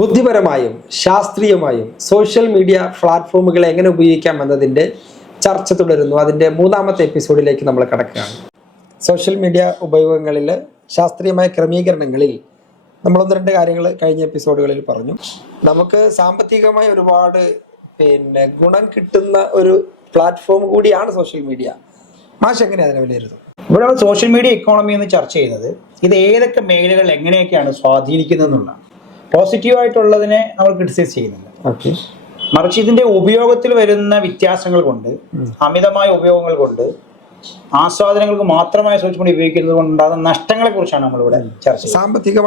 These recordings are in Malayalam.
ബുദ്ധിപരമായും ശാസ്ത്രീയമായും സോഷ്യൽ മീഡിയ പ്ലാറ്റ്ഫോമുകളെ എങ്ങനെ ഉപയോഗിക്കാം എന്നതിൻ്റെ ചർച്ച തുടരുന്നു. അതിൻ്റെ മൂന്നാമത്തെ എപ്പിസോഡിലേക്ക് നമ്മൾ കടക്കുകയാണ്. സോഷ്യൽ മീഡിയ ഉപയോഗങ്ങളിൽ ശാസ്ത്രീയമായ ക്രമീകരണങ്ങളിൽ നമ്മളൊന്ന് രണ്ട് കാര്യങ്ങൾ കഴിഞ്ഞ എപ്പിസോഡുകളിൽ പറഞ്ഞു. നമുക്ക് സാമ്പത്തികമായി ഒരുപാട് ഗുണം കിട്ടുന്ന ഒരു പ്ലാറ്റ്ഫോം കൂടിയാണ് സോഷ്യൽ മീഡിയ. മാഷ് എങ്ങനെ അതിനെ വിലയിരുത്തും? ഇവിടെ സോഷ്യൽ മീഡിയ ഇക്കോണമി എന്ന് ചർച്ച ചെയ്യുന്നത് ഇത് ഏതൊക്കെ മേഖലകൾ എങ്ങനെയൊക്കെയാണ് സ്വാധീനിക്കുന്നത് എന്നുള്ളതാണ്. പോസിറ്റീവായിട്ടുള്ളതിനെ നമ്മൾ ക്രിട്ടിസൈസ് ചെയ്യുന്നില്ല. മറിച്ച് ഇതിന്റെ ഉപയോഗത്തിൽ വരുന്ന വ്യത്യാസങ്ങൾ കൊണ്ട്, അമിതമായ ഉപയോഗങ്ങൾ കൊണ്ട്, ആസ്വാദനങ്ങൾക്ക് മാത്രമായി സോഷ്യൽ മീഡിയ ഉപയോഗിക്കുന്നത് കൊണ്ടുണ്ടാകുന്ന നഷ്ടങ്ങളെ കുറിച്ചാണ് നമ്മളിവിടെ ചർച്ച ചെയ്യുന്നത്. സാമ്പത്തിക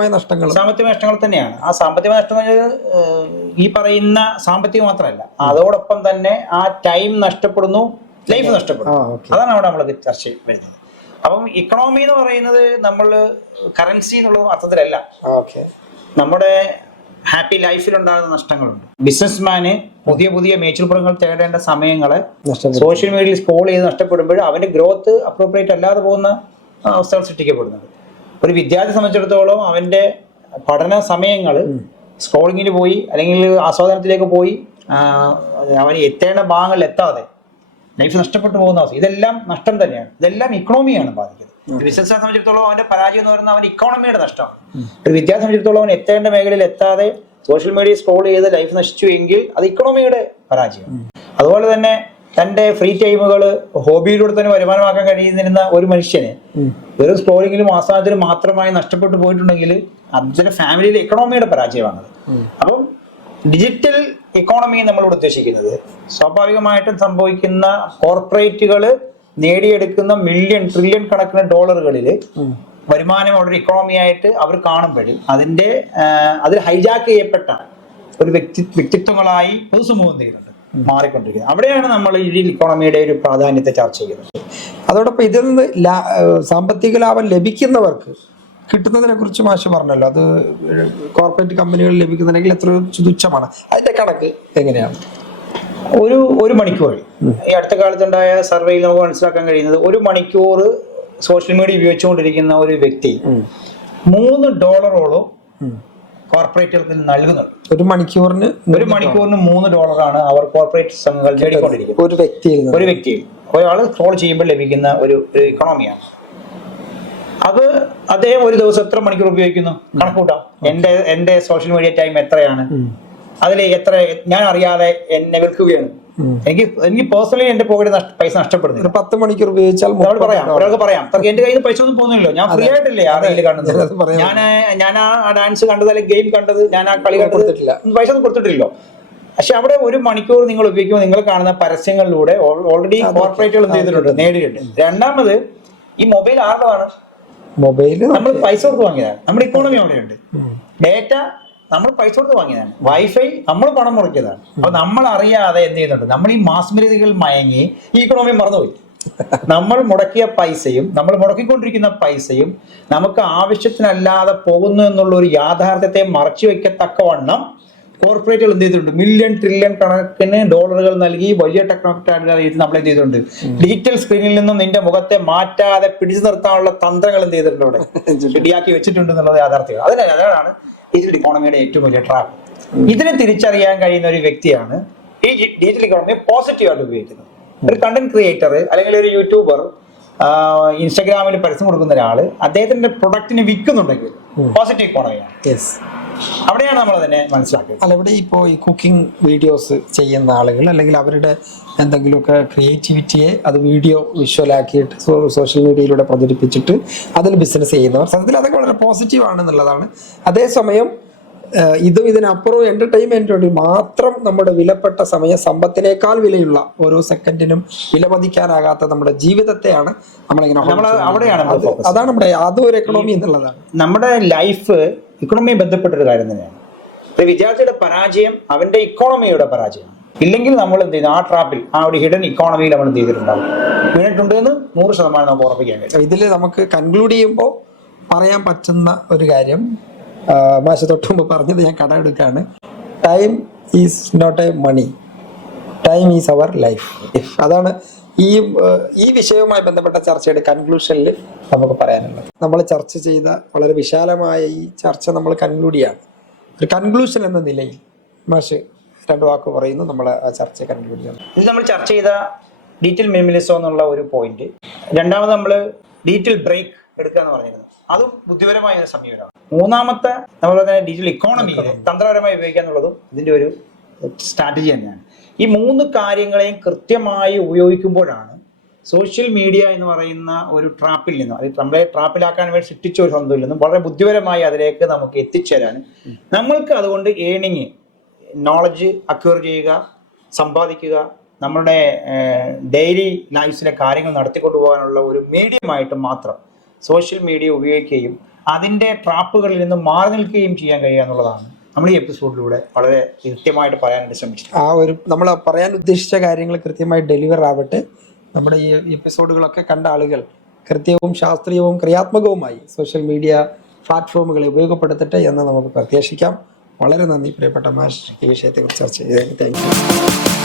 നഷ്ടങ്ങൾ തന്നെയാണ്. ആ സാമ്പത്തിക നഷ്ടം ഈ പറയുന്ന സാമ്പത്തികം മാത്രമല്ല, അതോടൊപ്പം തന്നെ ആ ടൈം നഷ്ടപ്പെടുന്നു, ലൈഫ് നഷ്ടപ്പെടുന്നു. അതാണ് അവിടെ നമ്മൾ ചർച്ച വരുന്നത്. അപ്പം ഇക്കണോമി എന്ന് പറയുന്നത് നമ്മൾ കറൻസി എന്നുള്ള അർത്ഥത്തിലല്ല, നമ്മുടെ ഹാപ്പി ലൈഫിൽ ഉണ്ടാകുന്ന നഷ്ടങ്ങളുണ്ട്. ബിസിനസ്മാന് പുതിയ പുതിയ മേച്ചുൽപ്പുറങ്ങൾ തേടേണ്ട സമയങ്ങളെ സോഷ്യൽ മീഡിയയിൽ സ്ക്രോൾ ചെയ്ത് നഷ്ടപ്പെടുമ്പോൾ അവന്റെ ഗ്രോത്ത് അപ്രോപ്രിയേറ്റ് അല്ലാതെ പോകുന്ന അവസ്ഥകൾ സൃഷ്ടിക്കപ്പെടുന്നത്. ഒരു വിദ്യാർത്ഥി സംബന്ധിച്ചിടത്തോളം അവന്റെ പഠന സമയങ്ങൾ സ്ക്രോളിങ്ങിന് പോയി അല്ലെങ്കിൽ ആസ്വാദനത്തിലേക്ക് പോയി അവന് എത്തേണ്ട ഭാഗങ്ങളിൽ എത്താതെ ലൈഫ് നഷ്ടപ്പെട്ടു പോകുന്ന അവസ്ഥ. ഇതെല്ലാം നഷ്ടം തന്നെയാണ്. ഇതെല്ലാം ഇക്കണോമിയാണ് ബാധിക്കുന്നത്. ബിസിനസ്സിനെ സംബന്ധിച്ചിടത്തോളം അവന്റെ പരാജയം എന്ന് പറയുന്നത് അവന്റെ ഇക്കോണമിയുടെ നഷ്ടമാണ്. ഒരു വിദ്യാർത്ഥി സംബന്ധിച്ചിടത്തോളം അവൻ എത്തേണ്ട മേഖലയിൽ എത്താതെ സോഷ്യൽ മീഡിയ സ്ക്രോൾ ചെയ്ത് ലൈഫ് നശിച്ചു എങ്കിൽ അത് ഇക്കണോമിയുടെ പരാജയമാണ്. അതുപോലെ തന്നെ തന്റെ ഫ്രീ ടൈമുകൾ ഹോബിയിലൂടെ തന്നെ വരുമാനമാക്കാൻ കഴിയുന്നിരുന്ന ഒരു മനുഷ്യന് വെറും സ്ക്രോളിങ്ങിലും ആസ്വാദനത്തിലും മാത്രമായി നഷ്ടപ്പെട്ടു പോയിട്ടുണ്ടെങ്കിൽ അതിന്റെ ഫാമിലിയിലെ ഇക്കണോമിയുടെ പരാജയമാണത്. അപ്പം ഡിജിറ്റൽ ഇക്കോണമി നമ്മളിവിടെ ഉദ്ദേശിക്കുന്നത് സ്വാഭാവികമായിട്ടും സംഭവിക്കുന്ന കോർപ്പറേറ്റുകൾ നേടിയെടുക്കുന്ന മില്യൺ ട്രില്യൺ കണക്കിന് ഡോളറുകളിൽ വരുമാനം അവിടെ ഇക്കോണമി ആയിട്ട് അവർ കാണുമ്പോഴും അതിൽ ഹൈജാക്ക് ചെയ്യപ്പെട്ട ഒരു വ്യക്തിത്വങ്ങളായി പൊതുസമൂഹം തീരുന്നുണ്ട് മാറിക്കൊണ്ടിരിക്കുന്നത്. അവിടെയാണ് നമ്മൾ ഈ ഇക്കോണമിയുടെ ഒരു പ്രാധാന്യത്തെ ചർച്ച ചെയ്യുന്നത്. അതോടൊപ്പം ഇതിൽ നിന്ന് സാമ്പത്തിക ലാഭം ലഭിക്കുന്നവർക്ക് കിട്ടുന്നതിനെ കുറിച്ച് മാഷ് പറഞ്ഞല്ലോ. അത് കോർപ്പറേറ്റ് കമ്പനികൾ ലഭിക്കുന്നുണ്ടെങ്കിൽ എത്ര തുച്ഛമാണ്. അതിന്റെ കണക്ക് എങ്ങനെയാണ്? ഒരു മണിക്കൂർ ഈ അടുത്ത കാലത്തുണ്ടായ സർവേയിൽ നമുക്ക് മനസ്സിലാക്കാൻ കഴിയുന്നത്, ഒരു മണിക്കൂർ സോഷ്യൽ മീഡിയ ഉപയോഗിച്ചുകൊണ്ടിരിക്കുന്ന ഒരു വ്യക്തി $3 കോർപ്പറേറ്റുകൾക്ക് നൽകുന്നുണ്ട്. ഒരു മണിക്കൂറിന് $3 അവർ കോർപ്പറേറ്റ് സംഘങ്ങൾ നേടിക്കൊണ്ടിരിക്കുന്നത് ഒരു വ്യക്തിയിൽ ഒരാൾ സ്ക്രോൾ ചെയ്യുമ്പോൾ ലഭിക്കുന്ന ഒരു ഇക്കണോമിയാണ്. അത് അദ്ദേഹം ഒരു ദിവസം എത്ര മണിക്കൂർ ഉപയോഗിക്കുന്നു കണക്കൂട്ടാം. എന്റെ സോഷ്യൽ മീഡിയ ടൈം എത്രയാണ്, അതിൽ എത്ര ഞാൻ അറിയാതെ എന്നെ വിൽക്കുകയാണ്. എനിക്ക് പേഴ്സണലി എന്റെ പോക്കറ്റ് പൈസ നഷ്ടപ്പെടുന്നു. 10 മണിക്കൂർ ഉപയോഗിച്ചാൽ ഒരാൾക്ക് പറയാം എന്റെ കയ്യിൽ നിന്ന് പൈസ ഒന്നും പോകുന്നില്ലല്ലോ, ഞാൻ ഫ്രീ ആയിട്ടല്ലേ ആ റീല് കാണുന്നത്, ഞാൻ ആ ഡാൻസ് കണ്ടത് അല്ലെങ്കിൽ ഗെയിം കണ്ടത്, ഞാൻ ആ കളി കണ്ടത്, പൈസ ഒന്നും കൊടുത്തിട്ടില്ലല്ലോ. പക്ഷെ അവിടെ ഒരു മണിക്കൂർ നിങ്ങൾ ഉപയോഗിക്കുമ്പോൾ നിങ്ങൾ കാണുന്ന പരസ്യങ്ങളിലൂടെ ഓൾറെഡി കോർപ്പറേറ്റുകൾ എന്ത് ചെയ്തിട്ടുണ്ട്, നേടിയിട്ടുണ്ട്. രണ്ടാമത് ഈ മൊബൈൽ ആരുടേതാണ്? നമ്മൾ പൈസ കൊടുത്ത് വാങ്ങിയതാണ്. നമ്മുടെ ഇക്കോണമി അവിടെയുണ്ട്. ഡേറ്റ നമ്മൾ പൈസ കൊടുത്ത് വാങ്ങിയതാണ്. വൈഫൈ നമ്മൾ പണം മുടക്കിയതാണ്. അപ്പൊ നമ്മൾ അറിയാതെ എന്ത് ചെയ്യുന്നുണ്ട്, നമ്മൾ ഈ മാസ്മരികൾ മയങ്ങി ഈ ഇക്കോണമി മറന്നുപോയി. നമ്മൾ മുടക്കിയ പൈസയും നമ്മൾ മുടക്കിക്കൊണ്ടിരിക്കുന്ന പൈസയും നമുക്ക് ആവശ്യത്തിനല്ലാതെ പോകുന്നു എന്നുള്ള ഒരു യാഥാർത്ഥ്യത്തെ മറച്ചു വെക്കത്തക്കവണ്ണം കോർപ്പറേറ്റുകൾ എന്ത് ചെയ്തിട്ടുണ്ട്, മില്യൺ ട്രില്യൺ കണക്കിന് ഡോളറുകൾ നൽകി വലിയ ടെക്നോക്രാറ്റുകൾ നമ്മൾ എന്ത് ചെയ്തിട്ടുണ്ട്, ഡിജിറ്റൽ സ്ക്രീനിൽ നിന്നും നിന്റെ മുഖത്തെ മാറ്റാതെ പിടിച്ചു നിർത്താനുള്ള തന്ത്രങ്ങൾ എന്ത് ചെയ്തിട്ടുണ്ട്, അവിടെ റെഡിയാക്കി വെച്ചിട്ടുണ്ട് എന്നുള്ളത് യാഥാർത്ഥ്യം. അതാണ് ഡിജിറ്റൽ ഇക്കോണമിയുടെ ഏറ്റവും വലിയ ട്രാപ്പ്. ഇതിനെ തിരിച്ചറിയാൻ കഴിയുന്ന ഒരു വ്യക്തിയാണ് ഈ ഡിജിറ്റൽ ഇക്കോണമിയെ പോസിറ്റീവായിട്ട് ഉപയോഗിക്കുന്നത്. ഒരു കണ്ടന്റ് ക്രിയേറ്റർ അല്ലെങ്കിൽ ഒരു യൂട്യൂബർ ഇൻസ്റ്റാഗ്രാമിൽ പരസ്യം കൊടുക്കുന്ന ഒരാള് അദ്ദേഹത്തിന്റെ പ്രൊഡക്റ്റിനെ വിൽക്കുന്നുണ്ടെങ്കിൽ പോസിറ്റീവ് ഇക്കോണമിയാണ്. അവിടെയാണ് നമ്മൾ അതിനെ മനസ്സിലാക്കുന്നത്. അല്ല, ഇവിടെ ഇപ്പോൾ ഈ കുക്കിംഗ് വീഡിയോസ് ചെയ്യുന്ന ആളുകൾ അല്ലെങ്കിൽ അവരുടെ എന്തെങ്കിലുമൊക്കെ ക്രിയേറ്റിവിറ്റിയെ അത് വീഡിയോ വിഷ്വലാക്കിയിട്ട് സോഷ്യൽ മീഡിയയിലൂടെ പ്രചരിപ്പിച്ചിട്ട് അതിൽ ബിസിനസ് ചെയ്യുന്നവർ സത്യത്തിൽ അതൊക്കെ വളരെ പോസിറ്റീവ് ആണെന്നുള്ളതാണ്. അതേസമയം ഇതിനപ്പുറം എന്റർടൈൻമെന്റ് വേണ്ടി മാത്രം നമ്മുടെ വിലപ്പെട്ട സമ്പത്തിനേക്കാൾ വിലയുള്ള ഓരോ സെക്കൻഡിനും വിലമതിക്കാനാകാത്ത നമ്മുടെ ജീവിതത്തെയാണ് അതാണ് നമ്മുടെ അതൊരു എക്കണോമി എന്നുള്ളതാണ്. നമ്മുടെ ലൈഫ് ഇക്കണോമിയെ ബന്ധപ്പെട്ടൊരു കാര്യം തന്നെയാണ്. ഒരു വിദ്യാർത്ഥിയുടെ പരാജയം അവന്റെ ഇക്കോണമിയുടെ പരാജയമാണ്. ഇല്ലെങ്കിൽ നമ്മൾ എന്ത് ചെയ്യുന്നു, ആ ട്രാപ്പിൽ, ആ ഒരു ഹിഡൻ ഇക്കോണമിയിൽ നമ്മൾ എന്ത് ചെയ്തിട്ടുണ്ടാവും, വീണിട്ടുണ്ട് എന്ന് 100% നമുക്ക് ഉറപ്പിക്കാൻ കഴിയും. ഇതിൽ നമുക്ക് കൺക്ലൂഡ് ചെയ്യുമ്പോൾ പറയാൻ പറ്റുന്ന ഒരു കാര്യം, മാഷ തൊട്ട് മുമ്പ് പറഞ്ഞത് ഞാൻ കടമെടുക്കാണ്, time is not a money, time is our life. അതാണ് ഈ വിഷയവുമായി ബന്ധപ്പെട്ട ചർച്ചയുടെ കൺക്ലൂഷനിൽ നമുക്ക് പറയാനുള്ളത്. നമ്മൾ ചർച്ച ചെയ്ത വളരെ വിശാലമായ ഈ ചർച്ച നമ്മൾ കൺക്ലൂഡ് ചെയ്യാണ്. ഒരു കൺക്ലൂഷൻ എന്ന നിലയിൽ മാഷ് 2 വാക്ക് പറയുന്നു, നമ്മൾ ആ ചർച്ച കൺക്ലൂഡ് ചെയ്യണം. ഇത് നമ്മൾ ചർച്ച ചെയ്ത ഡീറ്റെയിൽ മിനിമലിസം എന്നുള്ള ഒരു പോയിന്റ്. രണ്ടാമത് നമ്മൾ ഡീറ്റെയിൽ ബ്രേക്ക് എടുക്കുക എന്ന് പറഞ്ഞിരുന്നു, അതും ബുദ്ധിപരമായ ഒരു സമീപനമാണ്. മൂന്നാമത്തെ നമ്മൾ തന്നെ ഡീറ്റെയിൽ ഇക്കോണമി തന്ത്രപരമായി ഉപയോഗിക്കുക എന്നുള്ളതും ഇതിന്റെ ഒരു സ്ട്രാറ്റജി തന്നെയാണ്. ഈ 3 കാര്യങ്ങളെയും കൃത്യമായി ഉപയോഗിക്കുമ്പോഴാണ് സോഷ്യൽ മീഡിയ എന്ന് പറയുന്ന ഒരു ട്രാപ്പിൽ നിന്നും, അത് നമ്മളെ ട്രാപ്പിലാക്കാൻ വേണ്ടി സൃഷ്ടിച്ച ഒരു സ്വന്തത്തിൽ നിന്നും വളരെ ബുദ്ധിപരമായി അതിലേക്ക് നമുക്ക് എത്തിച്ചേരാൻ, നമ്മൾക്ക് അതുകൊണ്ട് ഏണിങ്, നോളജ് അക്വയർ ചെയ്യുക, സമ്പാദിക്കുക, നമ്മുടെ ഡെയിലി ലൈഫിലെ കാര്യങ്ങൾ നടത്തിക്കൊണ്ടു പോകാനുള്ള ഒരു മീഡിയമായിട്ട് മാത്രം സോഷ്യൽ മീഡിയ ഉപയോഗിക്കുകയും അതിൻ്റെ ട്രാപ്പുകളിൽ നിന്നും മാറി നിൽക്കുകയും ചെയ്യാൻ കഴിയുക എന്നുള്ളതാണ് നമ്മൾ ഈ എപ്പിസോഡിലൂടെ വളരെ കൃത്യമായിട്ട് പറയാനായിട്ട് ശ്രമിച്ചത്. ആ ഒരു നമ്മൾ പറയാൻ ഉദ്ദേശിച്ച കാര്യങ്ങൾ കൃത്യമായി ഡെലിവർ ആവട്ടെ. നമ്മുടെ ഈ എപ്പിസോഡുകളൊക്കെ കണ്ട ആളുകൾ കൃത്യവും ശാസ്ത്രീയവും ക്രിയാത്മകവുമായി സോഷ്യൽ മീഡിയ പ്ലാറ്റ്ഫോമുകളെ ഉപയോഗപ്പെടുത്തട്ടെ എന്ന് നമുക്ക് പ്രത്യാശിക്കാം. വളരെ നന്ദി പ്രിയപ്പെട്ട മാഷ്, ഈ വിഷയത്തെക്കുറിച്ച് ചർച്ച ചെയ്തതിന്. Thank you.